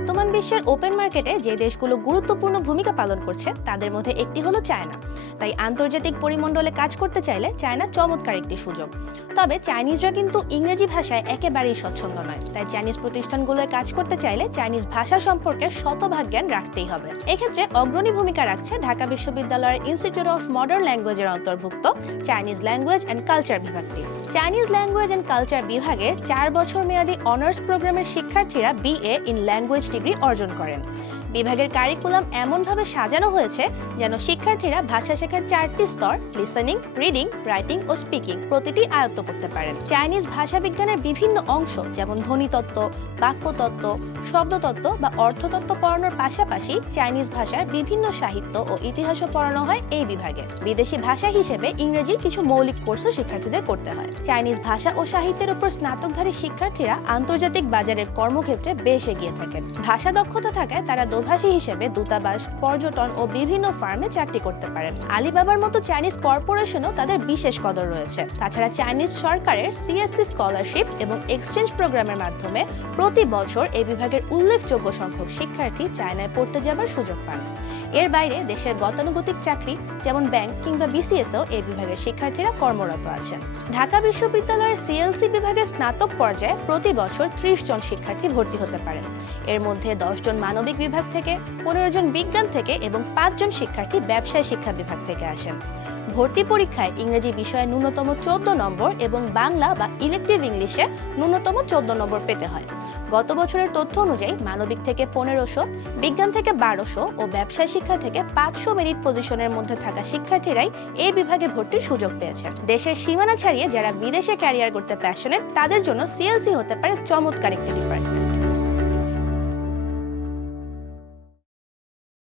বর্তমান বিশ্বের ওপেন মার্কেটে যে দেশগুলো গুরুত্বপূর্ণ ভূমিকা পালন করছে, তাদের মধ্যে একটি হলো চায়না। তাই আন্তর্জাতিক পরিমণ্ডলে কাজ করতে চাইলে চায়না চমৎকার একটি সুযোগ। তবে চাইনিজরা কিন্তু ইংরেজি ভাষায় একেবারেই স্বচ্ছন্দ নয়। তাই চাইনিজ প্রতিষ্ঠানগুলোয় কাজ করতে চাইলে চাইনিজ ভাষা সম্পর্কে শতভাগ জ্ঞান রাখতেই হবে। এক্ষেত্রে অগ্রণী ভূমিকা রাখছে ঢাকা বিশ্ববিদ্যালয়ের ইনস্টিটিউট অফ মডার্ন ল্যাঙ্গুয়েজের অন্তর্ভুক্ত চাইনিজ ল্যাঙ্গুয়েজ অ্যান্ড কালচার বিভাগটি। চাইনিজ ল্যাঙ্গুয়েজ অ্যান্ড কালচার বিভাগে চার বছর মেয়াদী অনার্স প্রোগ্রামের শিক্ষার্থীরা বিএ ইন ল্যাঙ্গুয়েজ ডিগ্রি অর্জন করেন। বিভাগের কারিকুলাম এমনভাবে সাজানো হয়েছে যেন শিক্ষার্থীরা ভাষা শেখার চারটি স্তর লিসেনিং রিডিং রাইটিং ও স্পিকিং প্রতিটি আয়ত্ত করতে পারেন। চাইনিজ ভাষা বিজ্ঞানের বিভিন্ন অংশ যেমন ধ্বনিতত্ত্ব বাক্যতত্ত্ব শব্দতত্ত্ব বা অর্থতত্ত্ব পড়ানোর পাশাপাশি চাইনিজ ভাষার বিভিন্ন সাহিত্য ও ইতিহাসও পড়ানো হয় এই বিভাগে। বিদেশি ভাষা হিসেবে ইংরেজির কিছু মৌলিক কোর্সও শিক্ষার্থীদের করতে হয়। চাইনিজ ভাষা ও সাহিত্যের উপর স্নাতকধারী শিক্ষার্থীরা আন্তর্জাতিক বাজারের কর্মক্ষেত্রে বেশ এগিয়ে থাকেন। ভাষা দক্ষতা থাকায় তারা দোভাষী হিসেবে দূতাবাস, পর্যটন ও বিভিন্ন ফার্মে চাকরি করতে পারেন। আলিবাবার মতো চাইনিজ কর্পোরেশনও তাদের বিশেষ কদর রয়েছে। তাছাড়া চাইনিজ সরকারের সিএসসি স্কলারশিপ এবং এক্সচেঞ্জ প্রোগ্রামের মাধ্যমে প্রতি বছর এই বিভাগের উল্লেখযোগ্য সংখ্যক শিক্ষার্থী চায়নায় পড়তে যাবার সুযোগ পান। এর বাইরে দেশের গতানুগতিক চাকরি, যেমন ব্যাংক কিংবা বিসিএসও এই বিভাগের শিক্ষার্থীরা কর্মরত আছেন। ঢাকা বিশ্ববিদ্যালয়ের সিএলসি বিভাগের স্নাতক পর্যায়ে প্রতি বছর ত্রিশ জন শিক্ষার্থী ভর্তি হতে পারেন। এর মধ্যে দশ জন মানবিক বিভাগ থেকে, পনেরো জন বিজ্ঞান থেকে এবং পাঁচজন শিক্ষার্থী ব্যবসায় শিক্ষা বিভাগ থেকে আসেন। ভর্তি পরীক্ষায় ইংরেজি বিষয়ে ন্যূনতম চোদ্দ নম্বর এবং বাংলা বা ইলেকটিভ ইংলিশে ন্যূনতম চোদ্দ নম্বর পেতে হয়। গত বছরের তথ্য অনুযায়ী মানবিক থেকে পনেরোশো, বিজ্ঞান থেকে বারোশো ও ব্যবসায় শিক্ষা থেকে পাঁচশো মেরিট পজিশনের মধ্যে থাকা শিক্ষার্থীরাই এই বিভাগে ভর্তির সুযোগ পেয়েছে। দেশের সীমানা ছাড়িয়ে যারা বিদেশে ক্যারিয়ার করতে প্যাশনেট তাদের জন্য সিএলসি হতে পারে চমৎকার একটি ডিপার্টমেন্ট